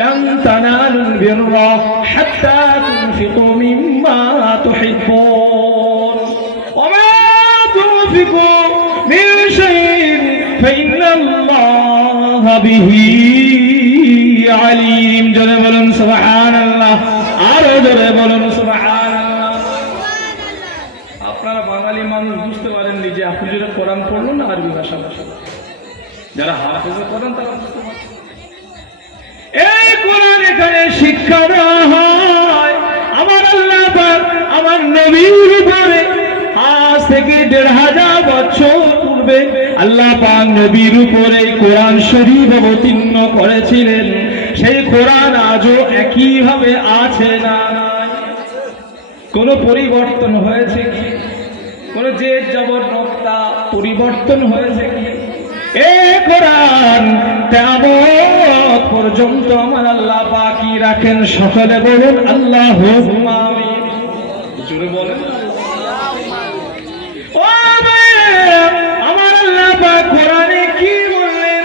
লান তানালুল বিররা হাত্তা তুনফিকু মিম্মা তুহিব্বুন ওয়া মা তুনফিকু মিন শাইইন ফাইন্নাল্লাহা বিহি আলিম। জোরে বলুন সুবহানাল্লাহ, আরো জোরে বলুন সুবহানাল্লাহ। আপনারা বাঙালি মানুষ বুঝতে পারেননি যে আপনি যেটা কোরআন পড়লো না আরবি ভাষা, যারা হাফেজে কোরআন তারা বুঝতে পারে। এই কোরআন এখানে শিক্ষা দেওয়া হয় আমার আল্লাহ পাক আমার নবীর উপরে আজ থেকে ১৫০০ বছর পূর্বে আল্লাহ পাক নবীর উপরে কোরআন শরীফ অবতীর্ণ করেছিলেন। সেই কোরআন আজও একইভাবে আছে না, কোনো পরিবর্তন হয়েছে কি? কোন জেদ জবর নক্তা পরিবর্তন হয়েছে কি? এই কোরআন কিয়ামত পর্যন্ত আমার আল্লাহ বাকি রাখেন। সকলে বলুন আল্লাহুম্মা আমিন। জোরে বলেন। ও ভাইরা, আমার আল্লাহ পাক কোরআনে কি বললেন?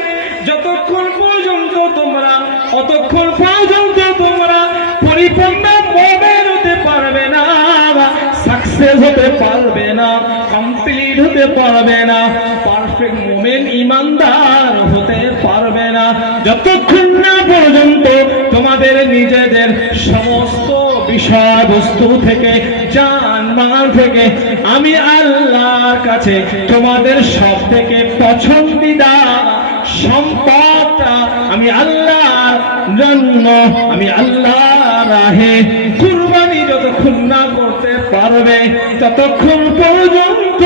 যতক্ষণ পর্যন্ত তোমরা অতক্ষণ পর্যন্ত তোমরা পরিপূর্ণ মুমিন হতে পারবে না, সাকসেস হতে পারবে না, কমপ্লিট হতে পারবে না, পারফেক্ট মুমিন ইমানদার হতে পারবে না যতক্ষণ না পর্যন্ত তোমাদের নিজেদের সমস্ত বিষয়বস্তু থেকে জান মাল থেকে আমি আল্লাহর কাছে তোমাদের সব থেকে পছন্দিদা সম্পদটা আমি আল্লাহর জন্য আমি আল্লাহর রাহে কুরবানি যতক্ষণ না করতে পারবে ততক্ষণ পর্যন্ত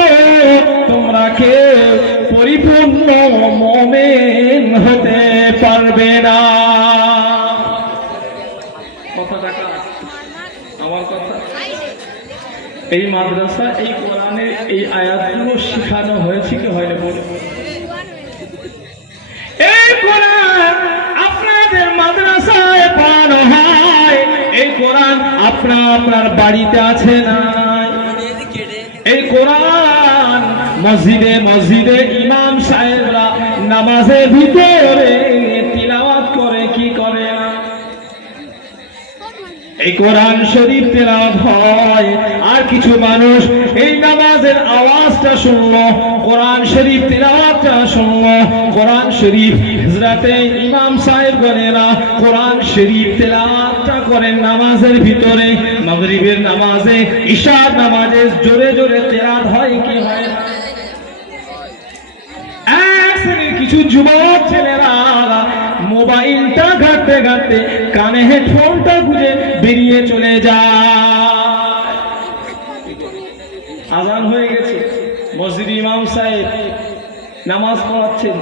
তোমরা কেউ পরিপূর্ণ মুমিন হতে পারবে না। কথাটা আমার কথা। এই মাদ্রাসা এই কোরআনের এই আয়াতগুলো শেখানো হয়েছে কি হয়নি বলে? এই কোরআন আপনাদের মাদ্রাসায় পড়ানো হয়, এই কোরআন আপনার বাড়িতে আছে না? এই কোরআন মসজিদে মসজিদে ইমাম সাহেবরা নামাজের ভিতরে তিলাওয়াত করে কি করে না? এই কোরআন শরীফ তেলাওয়াত হয়, আর কিছু মানুষ এই নামাজের আওয়াজটা শুনলো, কোরআন শরীফ তেলাওয়াতটা শুনলো, কোরআন শরীফ হযরতে ইমাম সাহেবগণেরা কোরআন শরীফ তেলাওয়াতটা করেন নামাজের ভিতরে। মাগরিবের নামাজে ইশার নামাজে জোরে জোরে তেলাওয়াত হয় কি হয় না? এক শ্রেণীর কিছু যুবক ছেলেরা মোবাইলটা ঘাটতে ঘাটতে কানে হেডফোনটা গুঁজে বেরিয়ে চলে যায়। আজান হয়ে গেছে, মসজিদ ইমাম সাহেব নামাজ পড়াচ্ছেন,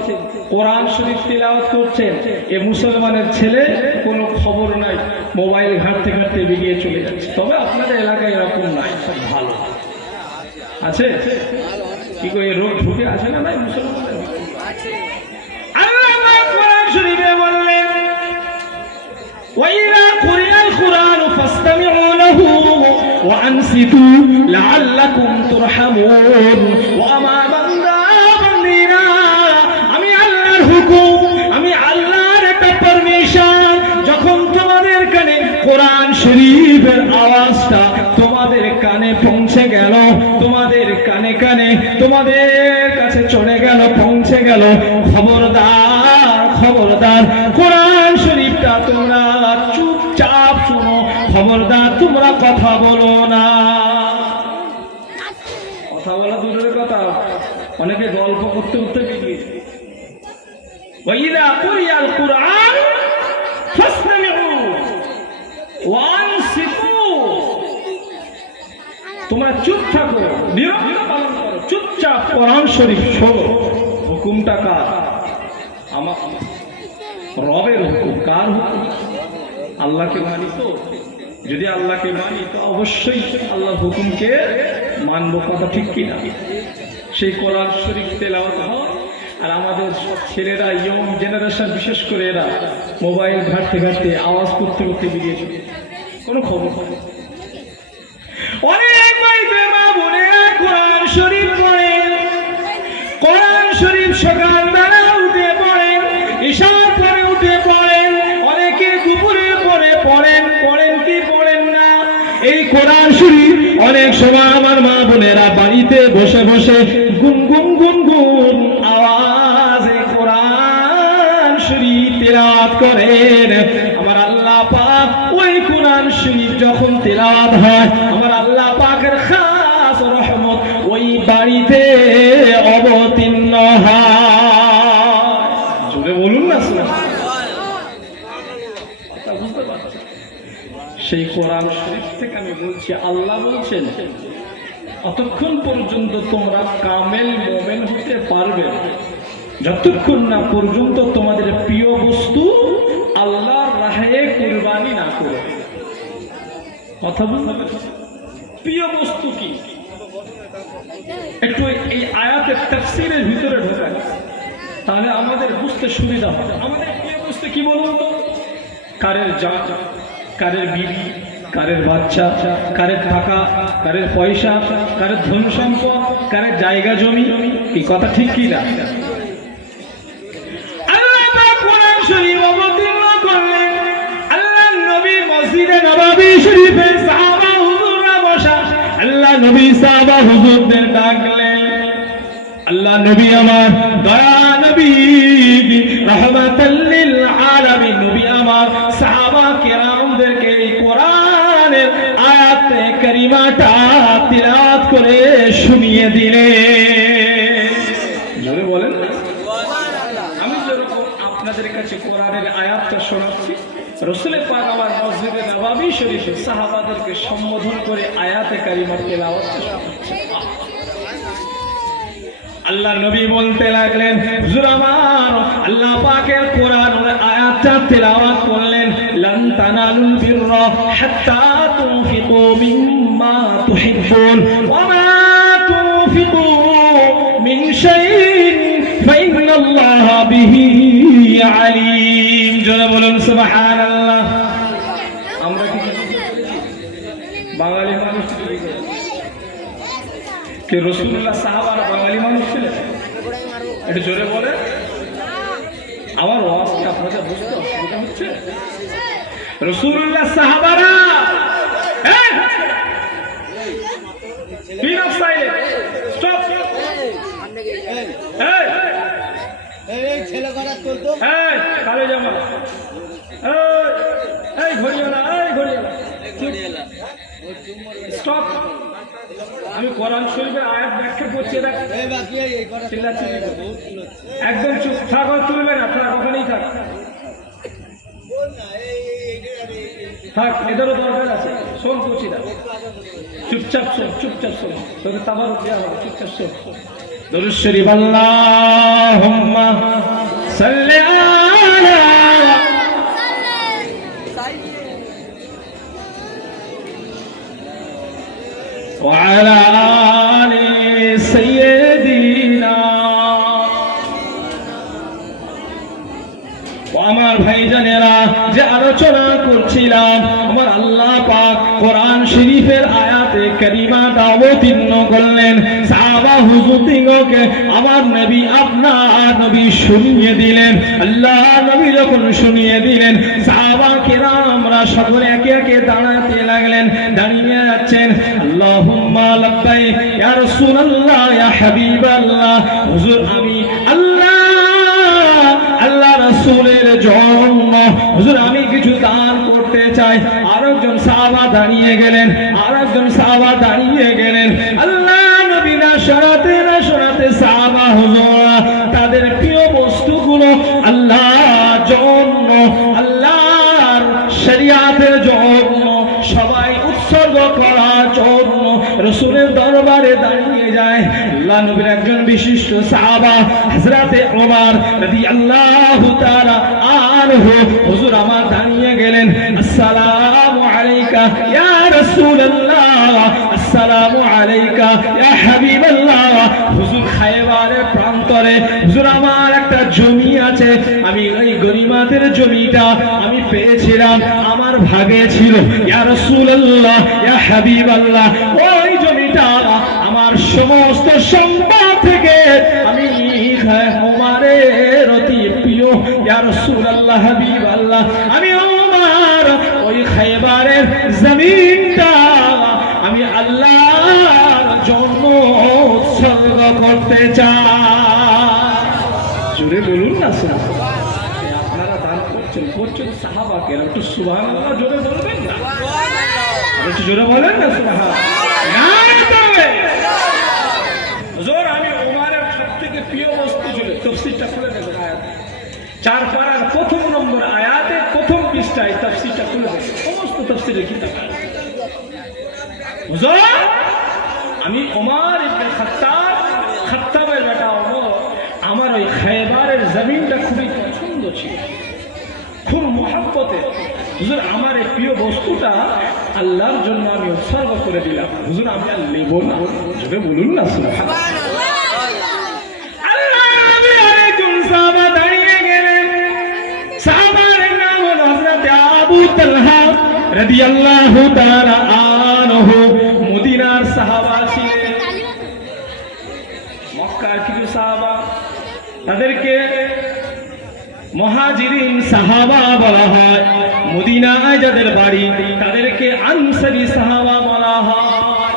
কোরআন শরীফ তিলাওয়াত করছেন, এ মুসলমানের ছেলে কোনো খবর নাই, মোবাইল ঘাটতে ঘাটতে বেরিয়ে চলে যাচ্ছে। তবে আপনাদের এলাকায় এরকম নাই, সব ভালো আছে। কি করে রোগ ঢুকে আছে না নাই মুসলমানের? আল্লাহ কোরআন শরীফে বললেন ওয়াইযা কুরিআল কুরআনু ফাসতামিউ লাহু ওয়া আনসিতু লাআল্লাকুম তুরহামুন। ওয়া আমা বান্দা বান্দিরা, আমি আল্লাহর হুকুম, আমি আল্লাহর একটা পারমিশন, যখন তোমাদের কানে কোরআন শরীফের আওয়াজটা তোমাদের কানে পৌঁছে গেল, তোমাদের কানে কানে তোমাদের কাছে চলে গেল, পৌঁছে গেল, খবরদার খবরদার কোরআন শরীফটা তোমরা চুপচাপ শোনো, খবরদার তোমরা কথা বলো না। কথা বলা দূরের কথা, অনেকে গল্প করতে করতে বেরিয়ে ওয়াইযা কুরিআল কুরআন ফাসতামিউ ওয়া আনসিতু, তোমরা চুপ থাকো, নীরবতা পালন করো, চুপচাপ কোরআন শরীফ শোনো। হুকুমটা কার? আমার রবের হুকুম। কার হুকুম? আল্লাহকে মানি তো, যদি আল্লাহকে মানি তো অবশ্যই আল্লাহর হুকুমকে মানবো। কথা ঠিক কিনা? সেই কোরআন শরীফ তেলাওয়াত হয়, আর আমাদের সব ছেলেরা ইয়ং জেনারেশন বিশেষ করে এরা মোবাইল ঘাটতে ঘাটতে আওয়াজ করতে করতে বেরিয়ে চলে, কোনো খবর খবর। অনেক বাড়িতে মা বোনেরা কোরআন শরীফ পড়েন, কোরআন শরীফ সকালবেলা উঠে পড়েন, ঈশার পরে উঠে পড়েন, অনেকে অনেক সময় আমার মা বোনেরা বাড়িতে বসে বসে গুনগুন গুনগুন আওয়াজে কোরআন শরীফ তেলাওয়াত করেন। আমার আল্লাহ পাক ওই কোরআন শরীফ যখন তেলাওয়াত হয়, আমার আল্লাহ পাকের খাস রহমত ওই বাড়িতে অবতীর্ণ হয়। জোরে বলুন না বুঝতে পারছেন? সেই কোরআন শরীফ থেকে আমি বলছি, আল্লাহ বলছেন অতক্ষণ পর্যন্ত তোমরা কামেল মোমেন হতে পারবে যতক্ষণ না পর্যন্ত তোমাদের প্রিয় বস্তু আল্লাহর রাহে কুরবানি না করো। কথা বুঝতে পারছেন? প্রিয় বস্তু কি একটু এই আয়াতের তাফসীরের ভিতরে ঢোকা, তাহলে আমাদের বুঝতে সুবিধা হবে। আমাদের প্রিয় বস্তু কি বলুন তো? কারের জান, কারের বিবি, কারের বাচ্চা, কারের টাকা, কারের পয়সা, কারের ধন সম্পদ, কারের জায়গা জমি। এই কথা ঠিক কি না? আল্লাহ পাক কোরআন শরীফ অবতীর্ণ করলেন। আল্লাহ নবী মসজিদে নববী শরীফে সাহাবা হুজুররা বসা, আল্লাহ নবী সাহাবা হুজুরদের ডাকলেন। আল্লাহ নবী আমার দয়া নবী রাহমাতাল লিল আলামিন নবী আমার সাহাবা কেরামদেরকে এই কোরআনের আয়াতে কারিমাটা তিলাওয়াত করে শুনিয়ে দিলেন। জোরে বলেন সুবহানাল্লাহ। আমি যেরকম আপনাদের কাছে কোরআনের আয়াতটা শোনাচ্ছি, রাসূল পাক আমার মসজিদে নববী শরীফে সাহাবাদেরকে সম্বোধন করে আয়াতে কারিমা তেলাওয়াত করছেন। আল্লাহ নবী বলতে লাগলেন, হুজুর আমার আল্লাহ পাকের কোরআনের আয়াতটা তেলাওয়াত করলেন, লান তানালুল বিররা হাত্তা তুনফিকু মিম্মা তুহিব্বুন ওয়া মা তুনফিকু মিন শাইইন ফাইন্নাল্লাহা বিহি আলীম। জোরে বলুন সুবহানাল্লাহ। আমরা কি বাঙালি মানুষ কে রাসূলুল্লাহ সাহাবারা বাঙালি মানুষ ছিলেন? একটু জোরে বলে। আমার ওয়াজটা আপনাদের বুঝতে অসুবিধা হচ্ছে? রাসূলুল্লাহ সাহাবারা পিন অফ সাইলেন্স স্টপ। এই ছেলে গড়া তোল তো, এই কালো জামা, এই ঘড়িওয়ালা, এই ঘড়িওয়ালা স্টপ। আমি কোরআন শরীফের আয়াত ব্যাখ্যা করছি, একদম চুপ থাক, তুলবে না, থাক ওখানেই থাক, থাক, এদেরও দরকার আছে। শোন করছি না, চুপচাপ শোন, চুপচাপ শোন, তোকে তাবারুক দেওয়া হবে, চুপচাপ শোন। দরুদ শরীফ আল্লাহুম্মা সাল্লি আলা وعلى آل سيدنا। আমার ভাইজানেরা, যে আলোচনা করছিলাম, আমার আল্লাহ পাক কোরআন শরীফের আয়াতে কারিমাটা অবতীর্ণ করলেন। সাহাবা হুজুরদিগকে আমার নবী, আপনার নবী শুনিয়ে দিলেন। আল্লাহ নবী যখন শুনিয়ে দিলেন, সাহাবা কেরামরা সকলে একে একে দাঁড়াতে লাগলেন। দাঁড়িয়ে যাচ্ছেন, আল্লাহুম্মা লাব্বাইক ইয়া রাসূলুল্লাহ ইয়া হাবিবাল্লাহ। হুজুর আমি আল্লাহ রাসূলের জন্য হুজুর আমি কিছু দান করতে চাই। আরেকজন সাহাবা দাঁড়িয়ে গেলেন, আরেকজন সাহাবা দাঁড়িয়ে গেলেন। আল্লাহ নবী না শোনাতে সাহাবা হুজুর তাদের প্রিয় বস্তুগুলো আল্লাহর জন্য, আল্লাহর শরিয়াতের জন্য সবাই উৎসর্গ করার জন্য রাসূলের দরবারে দাঁড়িয়ে যায়। আল্লাহ নবীর একজন বিশিষ্ট সাহাবা হযরতে ওমর রাদিয়াল্লাহু তাআলা আনহু হুজুর আমার দাঁড়িয়ে গেলেন। আসসালামু আলাইকা ইয়া রাসূলুল্লাহ, আসসালামু আলাইকা ইয়া হাবিবাল্লাহ। হুজুর খায়বারের প্রান্তরে হুজুর আমার একটা জমি আছে, আমি ওই গনিমতের জমিটা আমি পেয়েছিলাম, আমার ভাগে ছিল। ইয়া রাসূলুল্লাহ ইয়া হাবিবাল্লাহ, ওই জমিটা আমার সমস্ত সম্পদ থেকে আমি ওমরের অতি প্রিয়। ইয়া রাসূলুল্লাহ হাবিবাল্লাহ, আমি ওমর ওই খায়বারের জমিনটা আমি আল্লাহ করতে চায়। জোরে বলুন না স্যার, আপনারা দান করছেন সাহাবাকে, একটু সুবহানাল্লাহ জোরে বলবেন না? একটু জোরে বলেন না সুবহানাল্লাহ। হুজুর আমি ওমরের সবথেকে প্রিয় বস্তু ছিল, তাফসীরটা খুলে দেখুন, আয়াত 4 পারার প্রথম নম্বর আয়াতে প্রথম পৃষ্ঠায় তাফসীরটা খুলে দেখুন, সমস্ত তাফসীরের কিতাব। হুজুর আমি ওমর ইবনে খাত্তাবের বেটা ওমর, আমার ওই খায়বারের জমিনটা খুবই পছন্দ ছিল, খুব মহব্বতে। হুজুর আমার এই প্রিয় বস্তুটা আল্লাহর জন্য আমি উৎসর্গ করে দিলাম। হুজুর আমি আর নেব না, জোরে বলুন না সুবহানাল্লাহ। আল্লাহ নবী আরেকজন সাহাবা দাঁড়িয়ে গেলেন, সাহাবার নাম হলো হযরত আবু তালহা রাদিয়াল্লাহু তাআলা আনহু। মদিনার সাহাবা ছিলেন, মক্কার কিছু সাহাবা, তাদেরকে মুহাজিরিন সাহাবা বলা হয়। মদিনায় যাদের বাড়ি তাদেরকে আনসারী সাহাবা বলা হয়।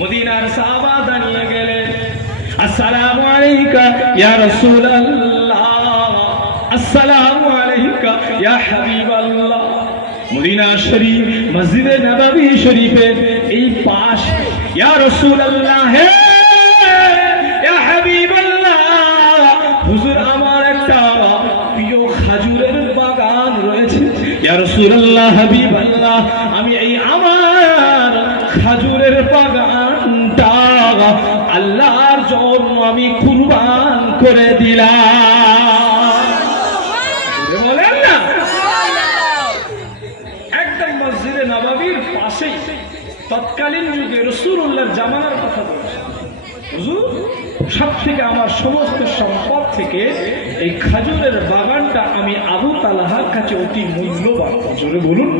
মদিনার সাহাবা দাঁড়িয়ে গেলেন, আসসালামু আলাইকা ইয়া রাসূলুল্লাহ, আসসালামু আলাইকা ইয়া হাবিবাল্লাহ। মদিনা শরীফ মসজিদে নববী শরীফের এই পাশ, ইয়া রাসূলুল্লাহ, হে ইয়া হাবিবাল্লাহ, হুজুর আমার একটা প্রিয় খাজুরের বাগান রয়েছে। ইয়া রাসূলুল্লাহ, হাবিবাল্লাহ, আমি এই আমার খাজুরের বাগানটা আল্লাহর জন্য আমি কুরবান করে দিলাম। বলেন না, একদম মসজিদে নববীর পাশেই তৎকালীন যুগে রাসূলুল্লাহর জামানার কথা বলছে। হুজুর সব থেকে আমার সমস্ত সম্পদ থেকে এই খাজুরের বাগানটা আমি আবু তালহার কাছে অতি মূল্যবান। জোরে বলুন।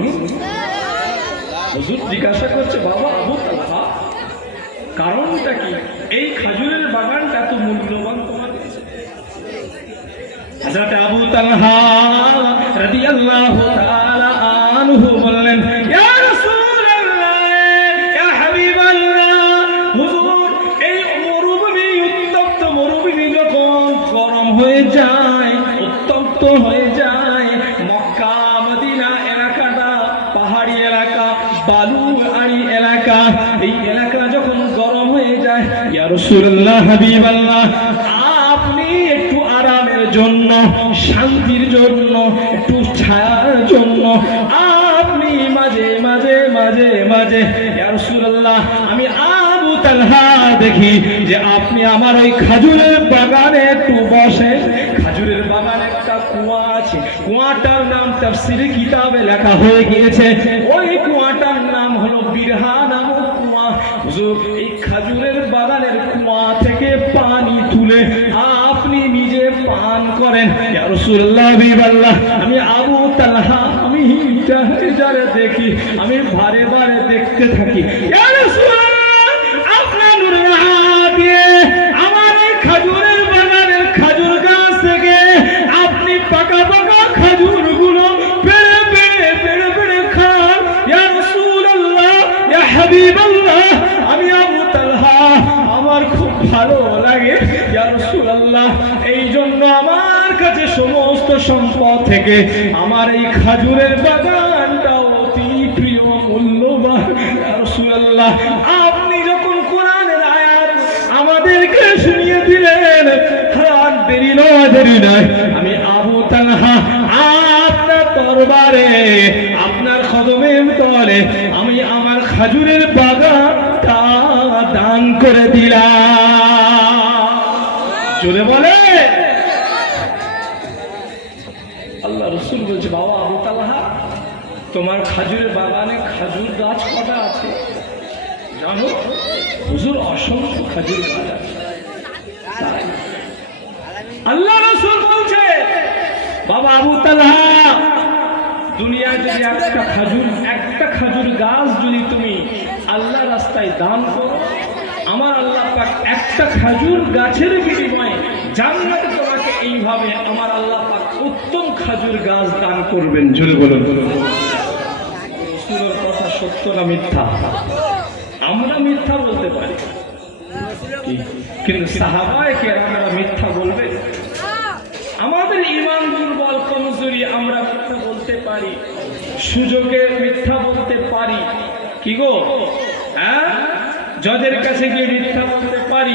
হুজুর জিজ্ঞাসা করছে, বাবা আবু তালহা, কারণটা কি? এই খাজুরের বাগানটা এত মূল্যবান তোমার কাছে? হযরত আবু তালহা রাদিয়াল্লাহু তাআলা আনহু বললেন, ইয়া রাসূলুল্লাহ, ইয়া হাবিবাল্লাহ, হুজুর এই মরুভূমি, উত্তপ্ত মরুভূমি যখন গরম হয়ে যায়, উত্তপ্ত হয়ে যায়, মক্কা মদিনা এলাকাটা পাহাড়ি এলাকা, বালুয়াড়ি এলাকা, এই এলাকা যখন গরম হয়ে যায়, ইয়া রাসূলুল্লাহ, হাবিবাল্লাহ, আপনি একটু আরামের জন্য, শান্তির জন্য, একটু ছায়ার জন্য আপনি মাঝে মাঝে মাঝে মাঝে, ইয়া রাসূলুল্লাহ, আমি আবু তালহা দেখি যে আপনি আমার ওই খাজুরের বাগানে একটু বসেন। খাজুরের বাগানে একটা কুয়া আছে, কুয়াটার নাম তাফসীরে কিতাবে লেখা হয়ে গিয়েছে, ওই কুয়াটার নাম হলো বিরহা নামক কুয়া। হুজুর এই খাজুরের বাগানের কুয়া থেকে পানি তুলে আপনি নিজে পান করেন। ইয়া রাসূলুল্লাহ, হাবিবাল্লাহ, আমি আবু তালহা আমি যারে দেখি আমি বারে বারে দেখতে থাকি। ইয়া রাসূলুল্লাহ, আপনার নূরের হাত দিয়ে আমার এই খাজুরের বাগানের খাজুর গাছ থেকে আপনি পাকা পাকা খাজুরগুলো পেড়ে পেড়ে পেড়ে পেড়ে খান। ইয়া রাসূলুল্লাহ, ইয়া হাবিবাল্লাহ, আমি আবু তালহা আমার খুব ভালো লাগে। ইয়া রাসূলুল্লাহ, এই জন্য আমার কাছে সমস্ত সম্পদ থেকে আমার এই খাজুরের বাগানটা অতি প্রিয়, মূল্যবান। ইয়া রাসূলুল্লাহ, আপনি যখন কোরআনের আয়াত আমাদেরকে শুনিয়ে দিলেন, আর দেরি নয়, আমি আবু তালহা আপনার দরবারে, আপনার কদমের তলে আমি আমার খাজুরের বাগানটা দান করে দিলাম। জোরে বলে। আল্লাহ রাসূল বলছে, বাবা আবু তালহা, তোমার খাজুরের বাগানে খাজুর গাছ কটা আছে জানো? হুজুর অসংখ্য খাজুর গাছ আছে। আল্লাহ রাসূল বলছে, বাবা আবু তালহা, দুনিয়ায় যদি একটা খাজুর গাছ যদি তুমি আল্লাহ রাস্তায় দান করো, আমার আল্লাহ পাক একটা খাজুর গাছের বিনিময়ে জান্নাতে তোমাকে এইভাবে আমার আল্লাহ পাক উত্তম খাজুর গাছ দান করবেন। জোরে বলুন। রাসূলের কথা সত্য না মিথ্যা? আমরা মিথ্যা বলতে পারি, কিন্তু সাহাবায়ে কেরামরা মিথ্যা বলবে? আমাদের ঈমান দুর্বল, কমজোরি, আমরা মিথ্যা বলতে পারি, সুযোগে মিথ্যা বলতে পারি। কি গো, হ্যাঁ? জজের কাছে গিয়ে মিথ্যা বলতে পারি,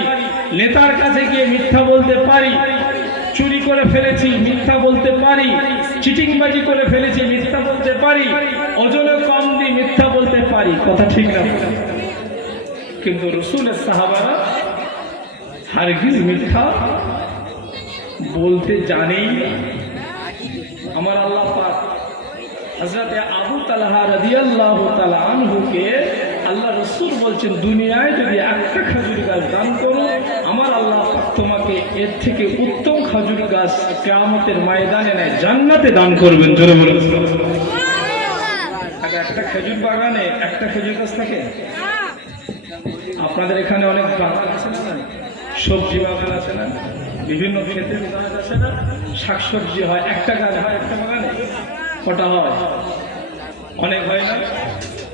নেতার কাছে গিয়ে মিথ্যা বলতে পারি, চুরি করে ফেলেছি মিথ্যা বলতে পারি, চিটিংবাজি করে ফেলেছি মিথ্যা বলতে পারি, ওজনে কম দিয়ে মিথ্যা বলতে পারি। কথা ঠিক না? কিন্তু রাসূলের সাহাবারা হারগিজ মিথ্যা বলতে জানেই না। আমার আল্লাহ পাক হযরত আবু তালহা রাদিয়াল্লাহু তাআলা আনহুকে আল্লাহ রাসূল বলছেন, দুনিয়ায় যদি একটা খেজুর গাছ দান করো, আমার আল্লাহ পাক তোমাকে এর থেকে উত্তম খেজুর গাছ কিয়ামতের ময়দানে নয় জান্নাতে দান করবেন। জোরে বলুন সুবহানাল্লাহ। একটা খেজুর বাগানে একটা খেজুর গাছ থাকে? আপনাদের এখানে অনেক বাগান আছে না, সবজি বাগান আছে না, বিভিন্ন ক্ষেতের গাছ আছে না, শাকসবজি হয়, একটা গাছ হয় একটা বাগানে? কটা হয়? অনেক হয় না?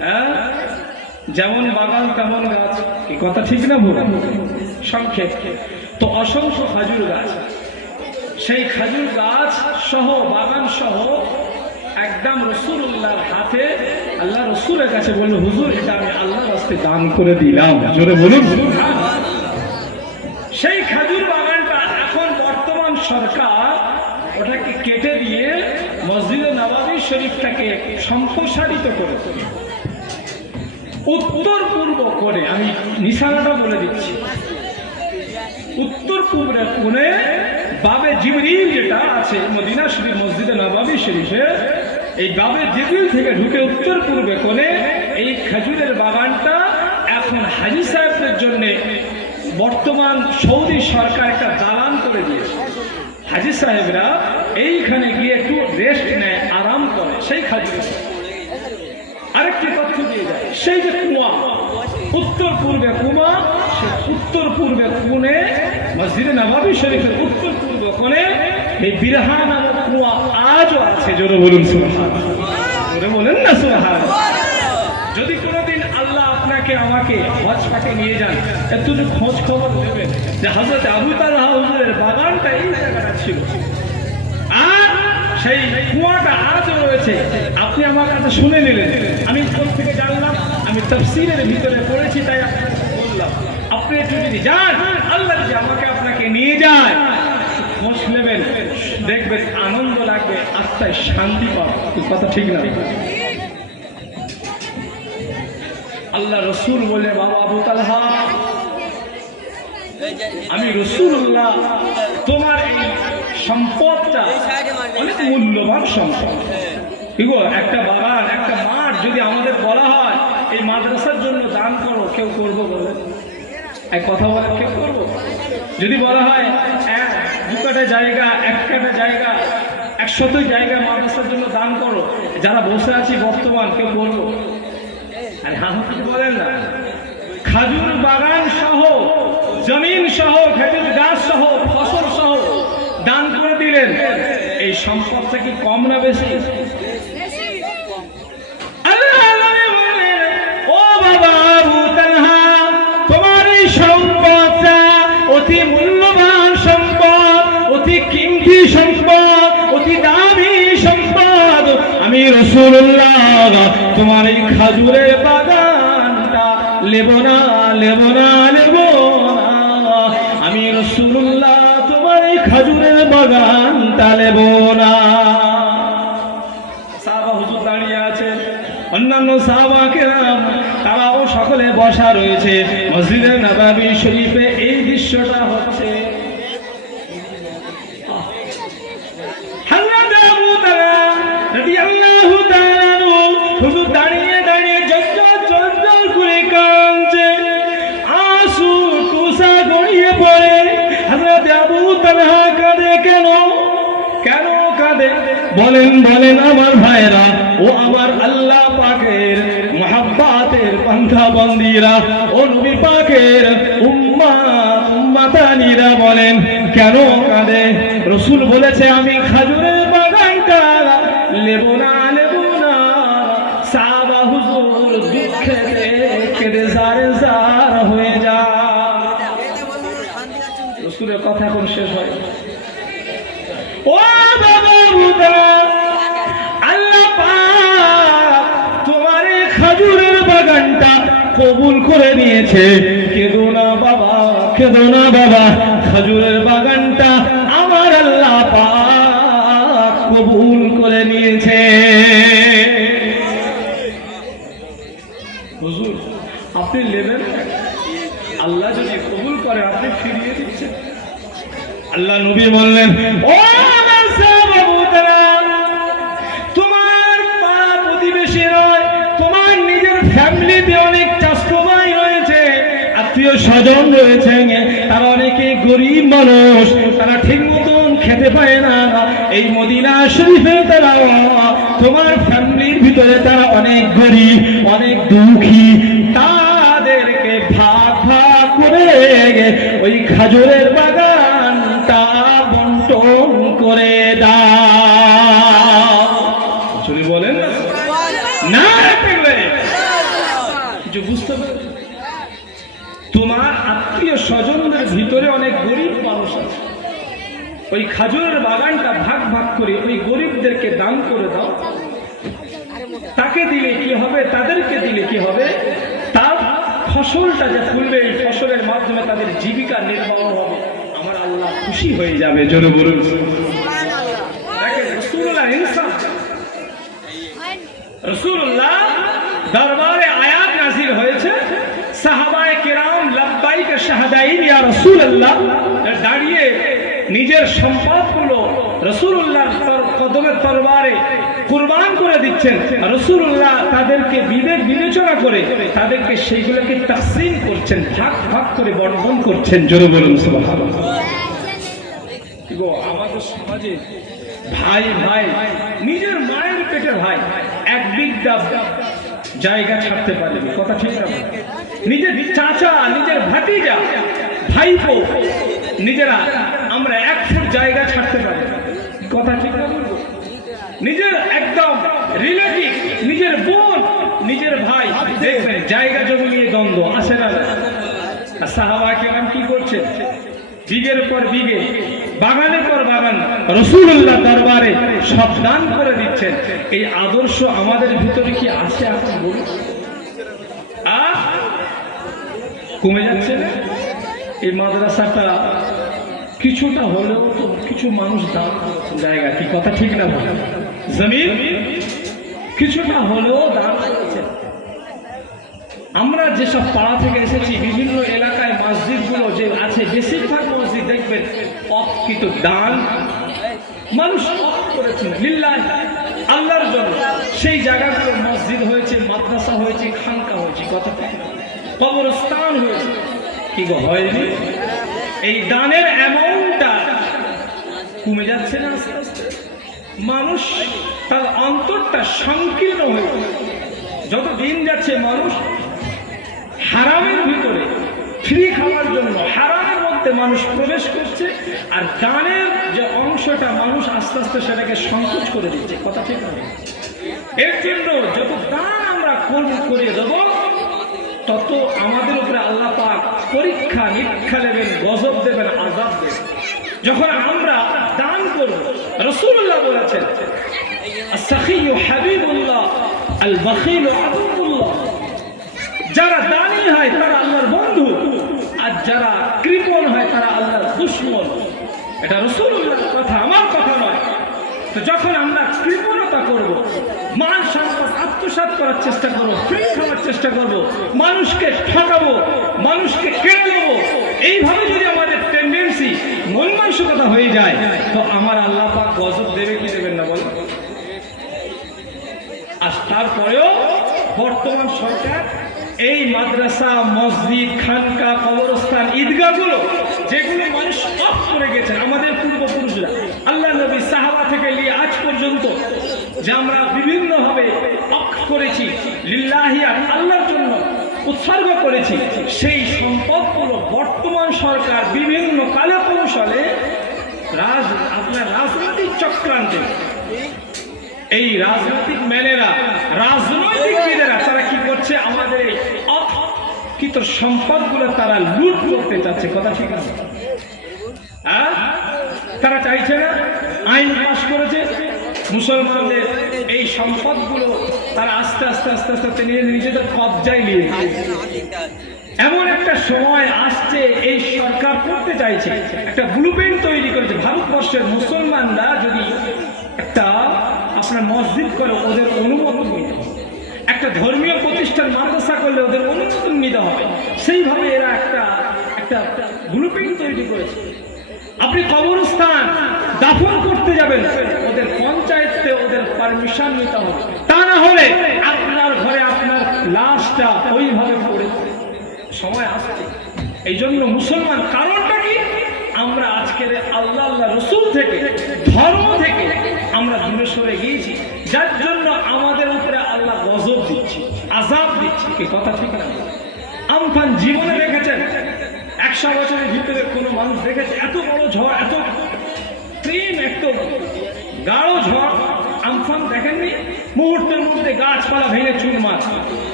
হ্যাঁ, যেমন বাগান তেমন গাছ। কি কথা ঠিক না ভুল? সংক্ষেপ তো অসংখ্য খেজুর গাছ, সেই খেজুর গাছ সহ বাগান সহ একদম রাসূলুল্লাহর হাতে আল্লাহ রাসূলের কাছে বলল, হুজুর এটা আমি আল্লাহর রাস্তায় দান করে দিলাম। জোরে বলুন। সেই খেজুর বাগানটা এখন বর্তমান সরকার ওটাকে কেটে দিয়ে মসজিদে নববী শরীফটাকে সম্প্রসারিত করেছে, উত্তর পূর্ব করে। আমি নিশানাটা বলে দিচ্ছি, উত্তর পূর্বে কোণে বাবে জিবরিল যেটা আছে মদিনা শরীফ মসজিদে নববী শরীফে, এই বাবে জিবরিল থেকে ঢুকে উত্তর পূর্বে কোণে এই খেজুরের বাগানটা এখন হাজী সাহেবদের জন্য বর্তমান সৌদি সরকার একটা দালান করে দিয়েছে। হাজী সাহেবরা এইখানে গিয়ে একটু রেস্ট নেয়, আরাম করে সেই খেজুরের। আরেকটি তথ্য দিয়ে যায়, সেই যে কুয়া উত্তর পূর্বে কুয়া, সে উত্তর পূর্বে কোণে মসজিদে নববী শরীফের উত্তর পূর্ব কোণে এই বিরহা নামক কুয়া আজও আছে। জোরে বলুন সুবহানাল্লাহ। জোরে বলেন না সুবহানাল্লাহ। যদি কোনোদিন আল্লাহ আপনাকে আমাকে হজ পাকে নিয়ে যান, একটু খোঁজ খবর নেবেন যে হযরত আবু তালহা হুজুরের বাগানটা এই জায়গাটা ছিল, আর সেই কুয়াটা আজও রয়েছে। আপনি আমার কাছে শুনে নিলেন, আমি কোথা থেকে জানলাম? আমি তাফসীরের ভিতরে পড়েছি, তাই বললাম। আপনি একটু যদি যান, আল্লাহ যদি আমাকে আপনাকে নিয়ে যায়, খোঁজ নেবেন, দেখবেন আনন্দ লাগবে, আত্মায় শান্তি পাবে। কথা ঠিক না? আল্লাহ রসুল বলে, বাবা আবু তালহা, আমি রাসূলুল্লাহ তোমার এই সম্পদটা অনেক মূল্যবান সম্পদ। কি গো, একটা বাগান একটা মাঠ যদি আমাদের বলা হয় এই মাদ্রাসার জন্য দান করো, কেউ করবো বলে? এক কথা বলে কেউ করবো? যদি বলা হয় দু কাটা জায়গা, এক কাটা জায়গা, 100 জায়গা মাদ্রাসার জন্য দান করো, যারা বসে আছি বর্তমান কেউ করবো? আরে হ্যাঁ কিছু বলেন না। খেজুর বাগান সহ, জমিন সহ, খেজুর গাছ সহ, ফসল সহ দান করে দিলেন, এই সম্পদটা কি কম না বেশি? ও বাবা আবু তালহা, তোমার এই সম্পদটা অতি মূল্যবান সম্পদ, অতি কিমতি সম্পদ, অতি দামি সম্পদ। আমি রাসূলুল্লাহ তোমার এই খেজুরের বাগানটা নেব না, নেব না, নেব না। আমি রাসূলুল্লাহ তোমার এই খেজুরের বাগানটা নেব না। সাহাবা হুজুর দাঁড়িয়ে আছে, অন্যান্য সাহাবা কেরাম তারাও সকলে বসা রয়েছে। মসজিদে নববী শরীফে এই দৃশ্যটা হচ্ছে। হযরত আবু তালহা রাদিয়াল্লাহু তাআলা হুজুর দাঁড়িয়ে দাঁড়িয়ে জজ্জর জজ্জর করে কাঁদছে, আঁসু টুসা গড়িয়ে পড়ে। হযরত আবু তালহা কাঁদে কেন? কেন কাঁদে? বলেন বলেন আমার ভাইরা ও আমার আল্লাহ পাকের মুহাব্বতের বান্দা বান্দীরা ও নবী পাকের উম্মাতানিরা, বলেন কেন কাঁদে? রাসূল বলেছে আমি খেজুরের বাগানটা নেব না, নেব না। সাহাবা হুজুর দুঃখে কেঁদে জারে জার হয়ে যায়। হুজুরের কথা এখন শেষ হয়। ও বাবা বুদা, আল্লাহ পাক তোমার এই খাজুরের বাগানটা কবুল করে নিয়েছে। কেঁদো না বাবা, কেঁদো না বাবা, খাজুরের বাগানটা আমার আল্লাহ পাক কবুল করে নিয়েছে। হুজুর আপনি নেবেন, আল্লাহ যদি কবুল করে আপনি ফিরিয়ে দিচ্ছেন। আল্লাহ নবী বললেন, ও আমার সাহাবারা, তোমার পাড়া প্রতিবেশী নয়, তোমার নিজের ফ্যামিলিতে অনেক চাচাতো ভাই রয়েছে, আত্মীয় স্বজন রয়েছে, তারা অনেকে গরিব মানুষ, তারা ঠিক মতন খেতে পায় না। এই মদিনা শরীফে তারা, তোমার ফ্যামিলির ভিতরে তারা অনেক গরিব, অনেক দুঃখী, তাদেরকে ভাগ ভাগ করে ওই খাজুরের বাগানটা বন্টন করে দাও। চুরি বলেন না, কিছু বুঝতে পারে? তোমার আত্মীয় স্বজনদের ভিতরে অনেক গরিব মানুষ আছে, ওই খাজুরের বাগানটা ভাগ ভাগ করে ওই গরিবদেরকে দান করে দাও। তাকে দিলে কি হবে, তাদেরকে দিলে কি হবে, তার ফসলটা যে ফুলবে, এই ফসলের মাধ্যমে তাদের জীবিকা নির্বাহ হবে, আমার আল্লাহ খুশি হয়ে যাবে। জোরে বলুন রাসূলুল্লাহ ইনসান, রাসূলুল্লাহ দরবারে আয়াত নাযিল হয়েছে, সাহাবায়ে কেরাম লাব্বাইক শাহাদাইন ইয়া রাসূলুল্লাহ দাঁড়িয়ে নিজের সম্পদগুলো রাসূলুল্লাহর কদমের দরবারে কুরবান করে দিচ্ছেন। রাসূলুল্লাহ তাদেরকে বিবেক বিবেচনা করে তাদেরকে সেইগুলোকে তাকসীম করছেন, ভাগ ভাগ করে বন্টন করছেন। জোরে বলুন সুবহানাল্লাহ। আমাদের সমাজে ভাই ভাই, নিজের মায়ের পেটে ভাই এক বিঘা জায়গা ছাড়তে পারে, কথা ঠিক না? নিজের চাচা, নিজের ভাতিজা, ভাইপো, নিজেরা আমরা 1 ফুট জায়গা ছাড়তে পারি, কথা ঠিক না? বলবো নিজের একদম রিলেটিভ, নিজের বোন, নিজের ভাই, দেখবেন জায়গা জমি নিয়ে দ্বন্দ্ব আসে না? সাহাবায়ে কেরাম কি করছে, বিঘের পর বিঘে, বাগানের পর বাগান রাসূলুল্লাহ দরবারে সব দান করে দিচ্ছেন। এই আদর্শ আমাদের ভিতরে কি আছে এখন বলুন? কমে যাচ্ছে না? এই মাদ্রাসাটা কিছুটা হলেও তো কিছু মানুষ দান জায়গা, কি কথা ঠিক না? জমিন কিছুটা হলেও দান করেছে। আমরা যেসব পাড়া থেকে এসেছি, বিভিন্ন এলাকায় মসজিদগুলো যে আছে, বেশিরভাগ মসজিদ দেখবেন অকৃত দান মানুষ করেছেন লিল্লাহ, আল্লাহর জন্য। সেই জায়গাগুলো মসজিদ হয়েছে, মাদ্রাসা হয়েছে, খানকা হয়েছে, কথা ঠিক না? কবরস্থান হয়েছে, কি গো হয়নি? এই দানের অ্যামাউন্টটা কমে যাচ্ছে না আস্তে আস্তে? মানুষ তার অন্তরটা সংকীর্ণ হয়ে, যত দিন যাচ্ছে মানুষ হারামের ভিতরে ফ্রি খাওয়ার জন্য হারামের মধ্যে মানুষ প্রবেশ করছে, আর দানের যে অংশটা মানুষ আস্তে আস্তে সেটাকে সংকোচ করে দিচ্ছে, কথা ঠিক না? এর জন্য যত দান আমরা করিয়ে দেব, তত আমাদের উপরে আল্লাহ পাক পরীক্ষা নিরীক্ষা নেবেন, গজব দেবেন, আযাব দেবেন। যখন আমরা দান করব, রাসূলুল্লাহ বলেছেন আস-সাখিয়্যু হাবিবুল্লাহ আল বাখিলু আদুউল্লাহ, যারা দানী হয় তারা আল্লাহর বন্ধু, আর যারা কৃপণ হয় তারা আল্লাহর দুশমন। এটা রাসূলুল্লাহর কথা, আমার কথা নয়। তো যখন আমরা কৃপণতা করব, মান সম্পদ আত্মসাৎ করার চেষ্টা করব, ফ্রি খাওয়ার চেষ্টা করব, মানুষকে ঠকাবো, মানুষকে কেড়ে নেবো, এইভাবে যদি আমাদের টেন্ডেন্সি, মন মানসিকতা হয়ে যায়, তো আমার আল্লাহ পাক গজব দেবে কি দেবেন না বলেন? আর তারপরেও বর্তমান সরকার এই মাদ্রাসা, মসজিদ, খানকা, কবরস্থান, ঈদগাহগুলো যেগুলো মানুষ অফ করে গেছেন, আমাদের পূর্বপুরুষরা, আল্লাহ নবী, সাহাবা থেকে নিয়ে আজ পর্যন্ত যে আমরা বিভিন্নভাবে অফ করেছি, লিল্লাহি আর আল্লাহর জন্য উৎসর্গ করেছি, সেই সম্পদগুলো বর্তমান সরকার বিভিন্ন কালে কৌশলে আপনার রাজনৈতিক চক্রান্তে, এই রাজনৈতিক ম্যানেরা, রাজনৈতিকবিদেরা তারা কি করছে, আমাদের এই অকৃত সম্পদগুলো তারা লুট করতে চাচ্ছে, কথা ঠিক আছে? তারা চাইছে না, আইন পাস করেছে মুসলমানদের এই সম্পদগুলো তারা আস্তে আস্তে আস্তে আস্তে নিয়ে নিজেদের কবজায় নিয়ে এমন একটা সময় আসছে এই সরকার করতে চাইছে, একটা ব্লুপ্রিন্ট তৈরি করেছে। ভারতবর্ষের মুসলমানরা যদি একটা আপনার মসজিদ করে ওদের অনুমোদন নিতে হবে, একটা ধর্মীয় প্রতিষ্ঠান মাদ্রাসা করলে ওদের অনুমোদন নিতে হবে। সেইভাবে এরা একটা একটা ব্লুপ্রিন্ট তৈরি করেছে। আপনি কবরস্থান দাফন করতে যাবেন, ওদের পঞ্চায়েতে ওদের পারমিশন নিতে হবে, তা না হলে আপনার ঘরে আপনার লাশটা ওইভাবে পড়ে সময় আসছে। এই জন্য মুসলমান কারণটা কি, আমরা আজকের আল্লাহ আল্লাহ রসুল থেকে ধর্ম থেকে আমরা দূরে সরে গিয়েছি, যার জন্য আমাদের উপরে আল্লাহ গজব দিচ্ছে, আযাব দিচ্ছে। কি কথা ঠিক না? আমফান জীবনে দেখেছেন 100 বছরের ভিতরে কোনো মানুষ দেখেছে এত বড় ঝড়, এত প্রেম, এত গাঢ় ঝড়? আমফান দেখেননি? মুহূর্তের মধ্যে গাছপালা ভেঙে চুরমার।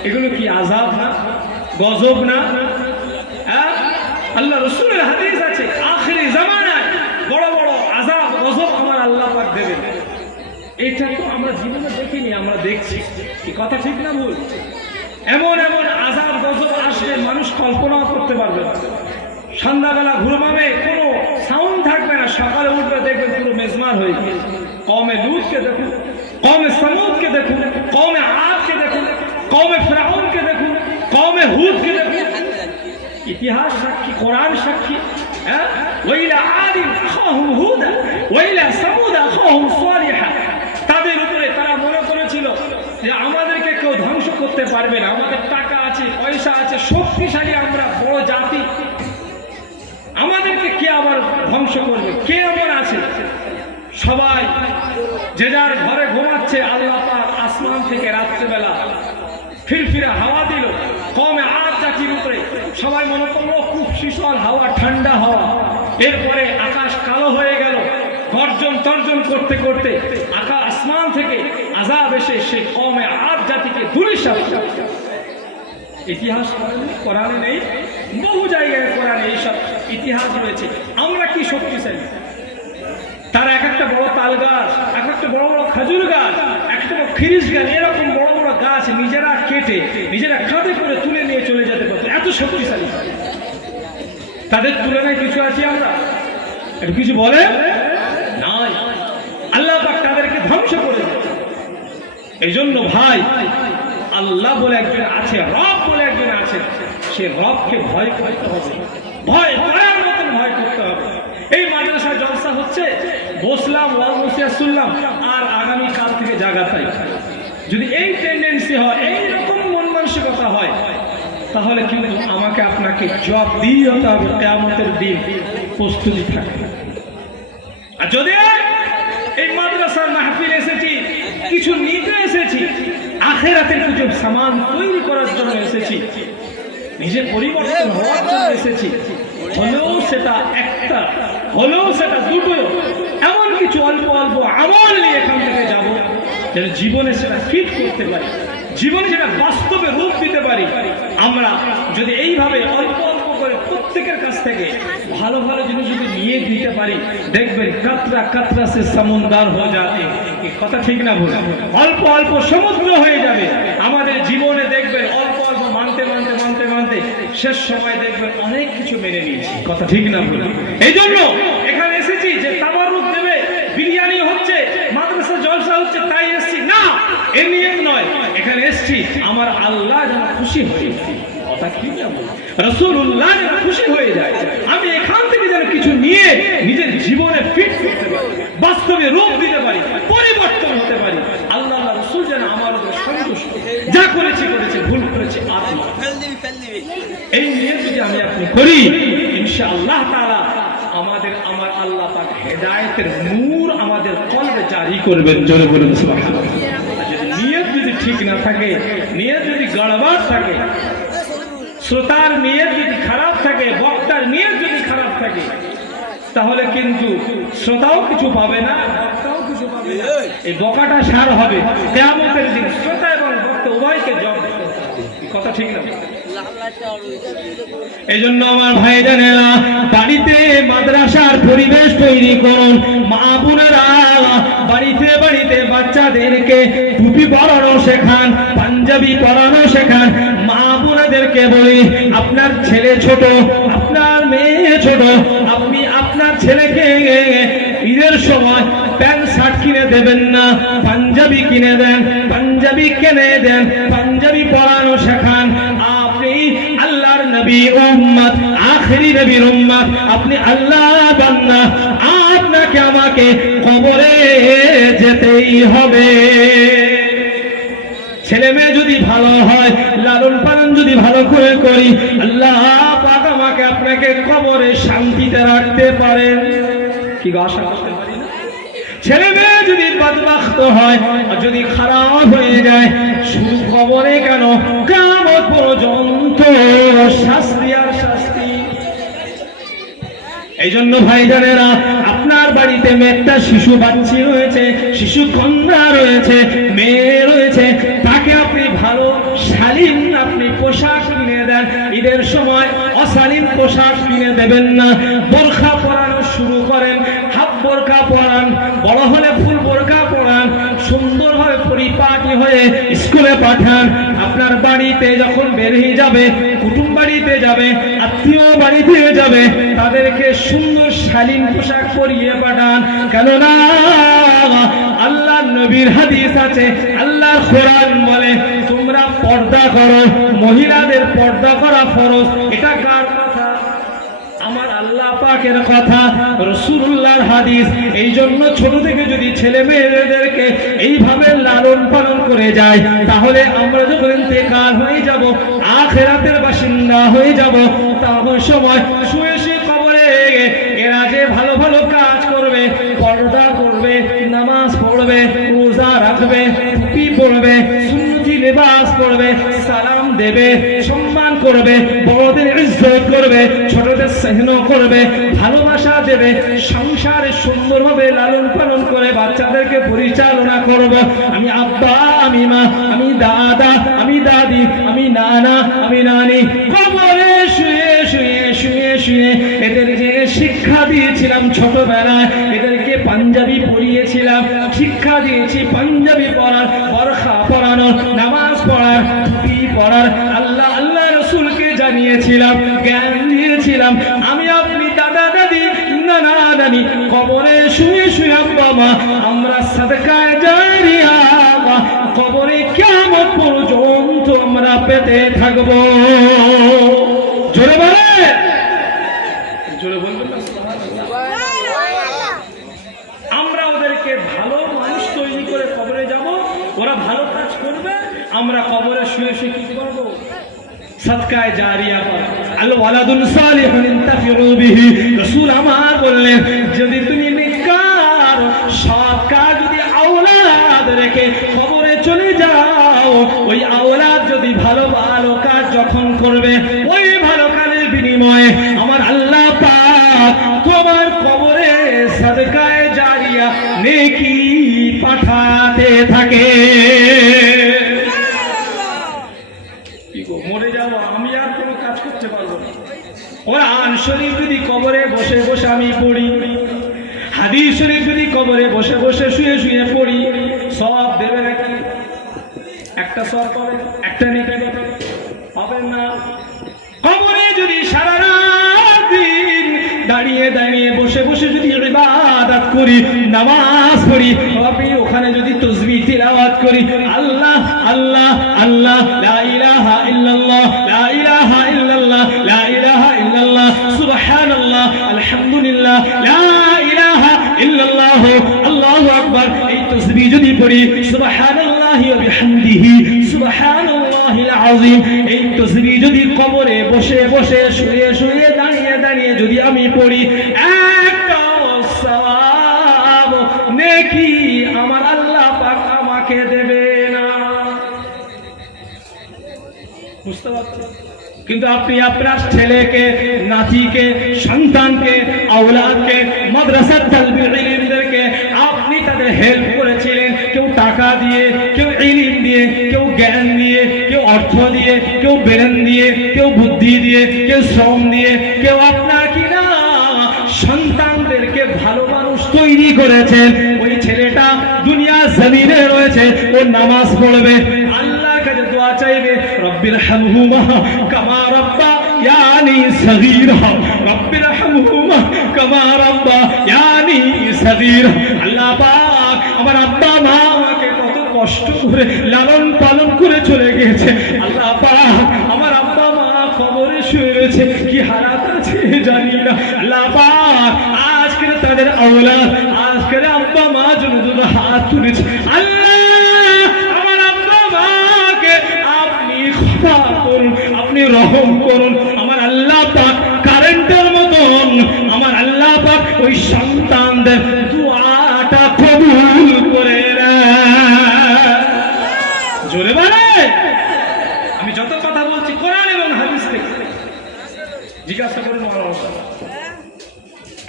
এগুলো কি আযাব না, গজব না? আল্লাহ রসুলের হাদিস আছে আখিরি জামানায় বড় বড় আযাব গজব আমার আল্লাহ পাক দেবেন। এটা তো আমরা জীবনে দেখিনি, আমরা দেখছি। কি কথা ঠিক না ভুল? এমন এমন আযাব গজব আসবে মানুষ কল্পনাও করতে পারবে না। সন্ধ্যাবেলা ঘুমাবে, কোনো সাউন্ড থাকবে না, সকালে উঠবে দেখবেন পুরো মেজমার হয়ে গেছে। কওমে লূতকে দেখুন, কওমে সামূদকে দেখুন, কওমে আদকে দেখুন, কওমে ফিরআউনকে দেখুন, কওমে হুদকে দেখুন। ইতিহাস সাক্ষী, কোরআন সাক্ষী। ওয়াইলা আদিন আখাহুম হুদা ওয়াইলা সামুদ আখাহুম সালিহা। তাদের উপরে তারা মনে করেছিল যে আমাদেরকে কেউ ধ্বংস করতে পারবে না, আমাদের টাকা আছে, পয়সা আছে, শক্তিশালী, আমরা বড় জাতি, আমাদেরকে কে আবার ধ্বংস করবে? কে এমন আছে? সবাই যে যার ঘরে ঘুমাচ্ছে, আল্লাহ পাক আসমান থেকে রাত্রেবেলা ফিরফিরে হাওয়া দিল কওমে আদ জাতির উপরে। সবাই মনে করলো খুব শীতল হাওয়া, ঠান্ডা হাওয়া। এরপরে আকাশ কালো হয়ে গেল, গর্জন তর্জন করতে করতে আকাশ আসমান থেকে আযাব এসে সেই কওমে আদ জাতিকে ধূলিসাৎ করে। ইতিহাস কোরআনে নেই? বহু জায়গায় কোরআনে এইসব ইতিহাস রয়েছে। আমরা কি শক্তিশালী? তারা এক একটা বড় তাল গাছ, এক একটা বড় বড় খেজুর গাছ, একটা বড় খিরিস গাছ, এরকম বড় বড় গাছ নিজেরা কেটে নিজেরা কাঁধে করে তুলে নিয়ে চলে যেতে পারতো, এত শক্তিশালী। তাদের তুলনায় কিছু আছি আমরা? একটু কিছু বলে নাই। আল্লাহ পাক তাদেরকে ধ্বংস করে দেয়। এই জন্য ভাই, আল্লাহ বলে একজন আছে, রব বলে একজন আছে, সে রবকে ভয় করতে হবে, ভয় করার মতন ভয় করতে হবে। এই মাদ্রাসা জলসা হচ্ছে, বসলাম, ওয়াজ নসিহত শুনলাম, আর আগামী কাল থেকে জায়গা পাই। যদি এই টেন্ডেন্সি হয়, এইরকম মন মানসিকতা হয়, তাহলে কিন্তু আমাকে আপনাকে জবাব দিয়ে হতে হবে কিয়ামতের দিন, প্রস্তুতি থাকে। আর যদি এই মাদ্রাসার মাহফিল এসেছি, কিছু নিতে এসেছি, আখিরাতের কিছু সামান তৈরি করার জন্য এসেছি, নিজে পরিবর্তন হওয়ার জন্য এসেছি, হলেও সেটা একটা, হলেও সেটা দুটো, এমন কিছু অল্প অল্প আমল নিয়ে এখান থেকে যাব, যেন জীবনে সেটা ফিট করতে পারি, জীবনে সেটা বাস্তবে রূপ দিতে পারি। আমরা যদি এইভাবে অল্প অল্প করে প্রত্যেকের কাছ থেকে ভালো ভালো জিনিস যদি নিয়ে দিতে পারি, দেখবেন কাতরা কাতরা সে সমুদ্র হয়ে যাবে। কথা ঠিক না ভুল? অল্প অল্প সমুদ্র হয়ে যাবে আমাদের জীবনে। দেখবেন অল্প অল্প মানতে মানতে মানতে মানতে শেষ সময় দেখবেন অনেক কিছু মেনে নিয়েছি। কথা ঠিক না ভুল? এই জন্য এখানে এসেছি যে তাবারুক দেবে, বিরিয়ানি হচ্ছে, মাদ্রাসা জলসা হচ্ছে তাই এসেছি না, এ নিয়ত নয়। এখানে এসেছি আমার আল্লাহ যেন খুশি হয়ে যায়, কথা ঠিক না ভুল? রাসূলুল্লাহ যেন খুশি হয়ে যায়, আমি এখান থেকে যেন কিছু নিয়ে নিজের জীবনে ফিট করতে পারি, বাস্তবে রূপ দিতে পারি, পরিবর্তন হতে পারি। আল্লাহ রাসূল যেন আমার উপর সন্তুষ্ট, যা করেছি করেছি, ভুল করেছি আত্মা, এই নিয়ে যদি আমি আপনি করি, ইনশাআল্লাহ তাআলা আমাদের আমার আল্লাহ পাক হেদায়েতের নূর আমাদের কলবে জারি করবেন। জোরে বলুন সুবহানাল্লাহ। যদি নিয়ত যদি ঠিক না থাকে, নিয়ত যদি গড়বড় থাকে, শ্রোতার নিয়ত যদি খারাপ থাকে, বক্তার নিয়ত যদি খারাপ থাকে, তাহলে কিন্তু শ্রোতাও কিছু পাবে না, বক্তাও কিছু পাবে না। এই বকাটা সার হবে কিয়ামতের দিন, শ্রোতা এবং বক্তা উভয়কে জবাব দিতে হবে। কথা ঠিক না? এই জন্য আমার ভাই জানেরা, বাড়িতে মাদ্রাসার পরিবেশ তৈরি করুন। মা বোনেরা বাড়িতে বাড়িতে বাচ্চাদেরকে টুপি পরানো শেখান, পাঞ্জাবি পরানো শেখান। মা বোনেদেরকে বলি, আপনার ছেলে ছোট, আপনার মেয়ে ছোট, আপনি আপনার ছেলেকে ঈদের সময় প্যান্ট শার্ট কিনে দেবেন না, পাঞ্জাবি কিনে দেন, পাঞ্জাবি কিনে দেন, পাঞ্জাবি পরানো শেখান। আপনি আল্লাহর নবী উম্মত, আখেরি নবীর উম্মত, আপনি আল্লাহ বান্দা, আপনাকে আমাকে কবরে যেতেই হবে। ছেলে মেয়ে যদি ভালো হয়, লালন পালন যদি ভালো করে করি, আল্লাহ পাক আমাকে আপনাকে কবরে শান্তিতে রাখতে পারেন। কি আশা করতে পারি না? ছেলে মেয়ে যদি বদবখত হয়, যদি খারাপ হয়ে যায়, শুধু কবরে কেন, কিয়ামত পর্যন্ত শাস্তি আর শাস্তি। এই জন্য ভাইজানেরা, আপনার বাড়িতে একটা শিশু বাচ্চি রয়েছে, শিশু কন্যা রয়েছে, মেয়ে রয়েছে, তাকে আপনি ভালো শালীন আপনি পোশাক কিনে দেন। ঈদের সময় অশালীন পোশাক কিনে দেবেন না। বোরখা পরানো শুরু করেন, হাফ বোরখা পরান, বড় হলে ফুল বোরখা পরান, সুন্দরভাবে পরিপাটি হয়ে স্কুলে পাঠান। আপনার বাড়িতে যখন বের হয়ে যাবে, কুটুম বাড়িতে যাবে, আত্মীয় বাড়িতে যাবে, তাদেরকে সুন্দর শালীন পোশাক পরিয়ে পাঠান। কেননা আল্লাহ নবীর হাদিস আছে, আল্লাহ কোরআন বলে তোমরা পর্দা করো, মহিলাদের পর্দা করা ফরজ। এটা কার কথা? আমার আল্লাহ পাকের কথা, রাসূলুল্লাহর হাদিস। এই জন্য ছোট থেকে যদি ছেলে মেয়েদেরকে এইভাবে লালন পালন করে যায়, তাহলে আমরা যখন ইন্তেকাল হয়ে যাব, আখিরাতের বাসিন্দা হয়ে যাব, তখন সময় শুয়ে শুয়ে কবরে এরা যে ভালো ভালো কাজ করবে, পর্দা করবে, নামাজ পড়বে, রোজা রাখবে, টুপি পরবে, সুন্নতি লিবাস পরবে, সালাম দেবে, সম্মান করবে, বড়দের ইজ্জত করবে, ছোটদের স্নেহ করবে, ভালোবাসা দেবে, সংসারে সুন্দরভাবে লালন পালন করে বাচ্চাদেরকে পরিচালনা করব। আমি আব্বা, আমি মা, আমি দাদা, আমি দাদি, আমি নানা, আমি নানি, কবরে শুয়ে শুয়ে শুয়ে শুয়ে এদের যে শিক্ষা দিয়েছিলাম ছোটবেলায়, এদেরকে পাঞ্জাবি পরিয়েছিলাম, শিক্ষা দিয়েছি পাঞ্জাবি পরার, বরখা পরানো, নামাজ পড়ার, টুপি পরার, আল্লাহ আল্লাহ রাসূলকে জানিয়েছিলাম, জ্ঞান দিয়েছিলাম। আমি আপনি দাদা দাদি, নানা নানি কবরে শুয়ে শুয়ে আব্বা মা, আমরা সাদকায়ে জারিয়া কবরে কিয়ামত পর্যন্ত আমরা পেতে থাকবো। জোরে বলে, জোরে বলবেন না সুবহানাল্লাহ। আমরা ওদেরকে ভালো মানুষ তৈরি করে কবরে যাব, ওরা ভালো কাজ করবে, আমরা কবরে শুয়ে শুয়ে কি করব? সাদকায়ে জারিয়া করা। আল ওয়ালাদুন সালিহুন ইনতাফিউ বিহি। রাসূল আমার বললেন, যদি তুমি নেককার সৎ কাজ যদি আওলাদ রেখে কবরে চলে যাও, ওই আওলাদ যদি ভালো ভালো কাজ যখন করবে, ওই ভালো কাজের বিনিময়ে আমার আল্লাহ পাক তোমার কবরে সাদকায়ে জারিয়া নেকি পাঠাতে থাকে। মরে যাবো, আমি আর কোনো কাজ করতে পারবো না। কোরআন শরীফ যদি কবরে বসে বসে আমি পড়ি, হাদিস শরীফ যদি কবরে বসে বসে শুয়ে শুয়ে পড়ি, সওয়াব দেবে নাকি? একটা সওয়াব পাবে, একটা নেকি হবে না। কবরে যদি সারা রাত দিন দাঁড়িয়ে দাঁড়িয়ে বসে বসে যদি ইবাদত করি, নামাজ পড়ি, আপনি ওখানে যদি তাসবিহ তিলাওয়াত করি, আল্লাহ আল্লাহ আল্লাহ, লা ইলাহা ইল্লাল্লাহ, লা ইলাহা ইল্লাল্লাহ, লা ইলাহা ইল্লাল্লাহ, সুবহানাল্লাহ, আলহামদুলিল্লাহ, লা ইলাহা ইল্লাল্লাহ, আল্লাহু আকবার, এই তাসবিহ যদি পড়ি, সুবহানাল্লাহি ওয়া বিহামদিহি, সুবহানাল্লাহিল আযীম, এই তাসবিহ যদি কবরে বসে বসে শুয়ে শুয়ে দাঁড়িয়ে দাঁড়িয়ে যদি আমি পড়ি, একটা সওয়াব নেকি আমার আল্লাহ পাক আমাকে দেবে না। বুঝতে পারছেন? কিন্তু আপনি আপনার ছেলেকে, নাতিকে, সন্তানকে, আওলাদকে, মাদ্রাসার তালবির ইলমদেরকে আপনি তাদের হেল্প করেছিলেন, কেউ টাকা দিয়ে, কেউ ইলম দিয়ে, কেউ জ্ঞান দিয়ে, কেউ অর্থ দিয়ে, কেউ ব্রেন দিয়ে, কেউ বুদ্ধি দিয়ে, কেউ শ্রম দিয়ে, কেউ আপনার কিনা সন্তানদেরকে ভালো মানুষ তৈরি করেছেন। ওই ছেলেটা দুনিয়া জমিনে রয়েছে, ও নামাজ পড়বে, আল্লাহর কাছে দোয়া চাইবে, রব্বির হামহুমা কামা রাব্বায়ানি সগীরা, রব্বির হামহুমা কামা রাব্বায়ানি সগীরা। আল্লাহ পাক আমার আব্বা মা আমাকে কত কষ্ট করে লালন পালন করে চলে গেছে, আল্লাহ পাক আমার আব্বা মা কবরে শুয়ে রয়েছে, কি হালাত আছে জানি না, আল্লাহ পাক আজকে তাদের আওলাদ, আজকে আব্বা মা জন্য দুটো হাত তুলেছে, আল্লাহ আমার আব্বা মাকে আপনি ক্ষমা করুন, আপনি রহম করুন। আমার আল্লাহ পাক কারেন্টের মতন আমার আল্লাহ পাক ওই সন্তানদের দুআটা কবুল করে নেয়। জোরে বলে, আমি যত কথা বলছি কোরআন এবং হাদিস থেকে। জিজ্ঞাসা করুন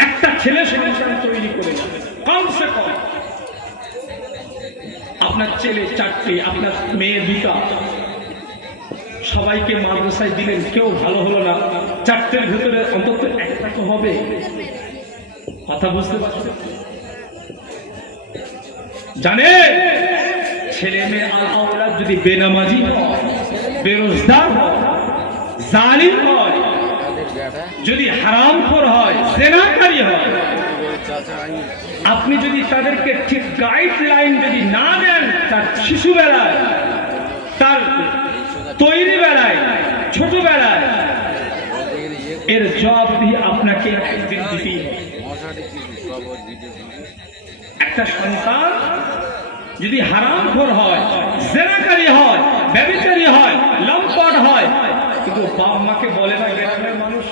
একটা ছেলে সন্তান তৈরি করে কমসে কম, আপনার ছেলে 4টে, আপনার মেয়ে 2টা, সবাইকে মাদ্রাসায় দিলেন, কেউ ভালো হলো না, 4টের ভিতরে অন্তত একটা তো হবে। কথা বুঝতে পারছেন? জানে ছেলে মেয়ে আওলাদ যদি বেনামাজি হয়, বেরোজগার হয়, জালিম হয়, যদি হারামখোর হয়, জেনাকারী হয়, আপনি যদি তাদেরকে ঠিক গাইডলাইন যদি না দেন, তার শিশুবেলায়, তার তৈরি বেলায়, ছোটবেলায়, এর জবাব দিয়ে আপনাকে একদিন দিতেই হবে। একটা সন্তান যদি হারামখোর হয়, জেনাকারী হয়, ব্যভিচারী হয়, লম্পট হয়, কিন্তু বাপ মাকে বলে না, গ্রামের মানুষ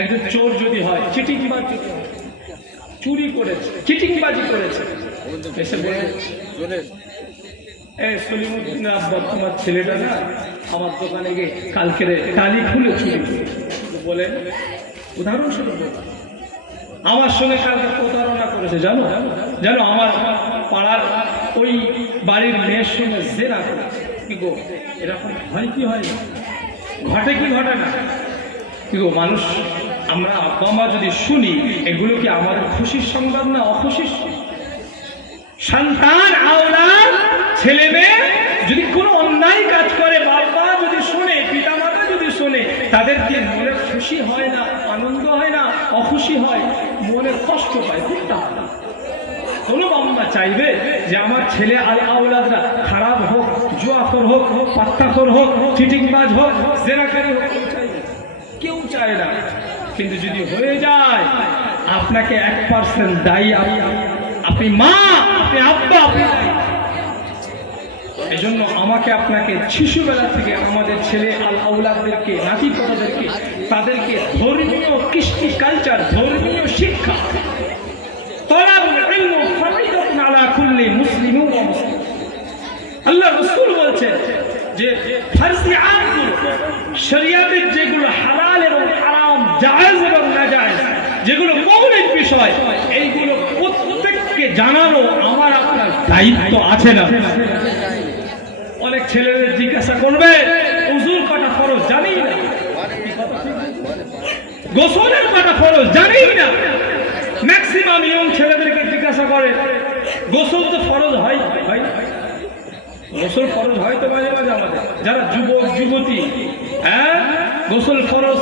একজন চোর যদি হয়, চিটিংবাজ যদি হয়, চুরি করেছে, চিটিংবাজি করেছে, এসে বলে সলিমুদ্দিন আব্বা তোমার ছেলেটা না আমার দোকানে গিয়ে কালকে টালি খুলে চুরি বলে, উদাহরণস্বরূপ আমার সঙ্গে কালকে প্রতারণা করেছে, জানো জানো আমার পাড়ার ওই বাড়ির মেয়ের সঙ্গে জেনা করেছে। কি গো, এরকম হয় কি হয় না, ঘটে কি ঘটে না? কি গো, মানুষ আমরা আব্বা মা যদি শুনি, এগুলো কি আমাদের খুশির সংবাদ না অখুশির? সন্তান আওলাদ ছেলে মেয়ে যদি কোনো অন্যায় কাজ করে, বাবা যদি শোনে, পিতা মাতা যদি শোনে, তাদের কি মনে খুশি হয় না, আনন্দ হয় না, অখুশি হয়, মনে কষ্ট পায়? কোনো বাবা মা চাইবে যে আমার ছেলে আওলাদরা খারাপ হোক, জুয়াখোর হোক, পাত্তাখোর হোক, চিটিংবাজ হোক, জেনাকারী হোক? কেউ চায় না। কিন্তু যদি হয়ে যায়, আপনাকে 1% দায়ী আপনি মা, আপনি আব্বা, আপনি। এজন্য আমাকে আপনাকে শিশুবেলা থেকে আমাদের ছেলে আওলাদদেরকে, নাতি পোতাদেরকে, তাদেরকে ধর্মীয় কৃষ্টি কালচার, ধর্মীয় শিক্ষা, তালাবুল ইলম ফারিদাতুন আলা কুল্লি মুসলিমিন ওয়া মুসলিমা। আল্লাহ রাসূল বলেছেন যে ফরজিয়াত, শরীয়তের যেগুলো হালাল এবং হারাম, জায়েজ এবং নাজায়েজ, যেগুলো মৌলিক বিষয়, এইগুলো প্রত্যেককে জানানো আমার আপনার দায়িত্ব আছে না? অনেক ছেলেদের জিজ্ঞাসা করবে, উযুর কটা ফরজ জানি না, গোসলের কটা ফরজ জানি না। ম্যাক্সিমাম ইয়ং ছেলেদেরকে জিজ্ঞাসা করে, গোসল তো ফরজ হয় ভাই? গোসল ফরজ হয় তো মাঝে মাঝে আমাদের যারা যুবক যুবতী, হ্যাঁ গোসল ফরজ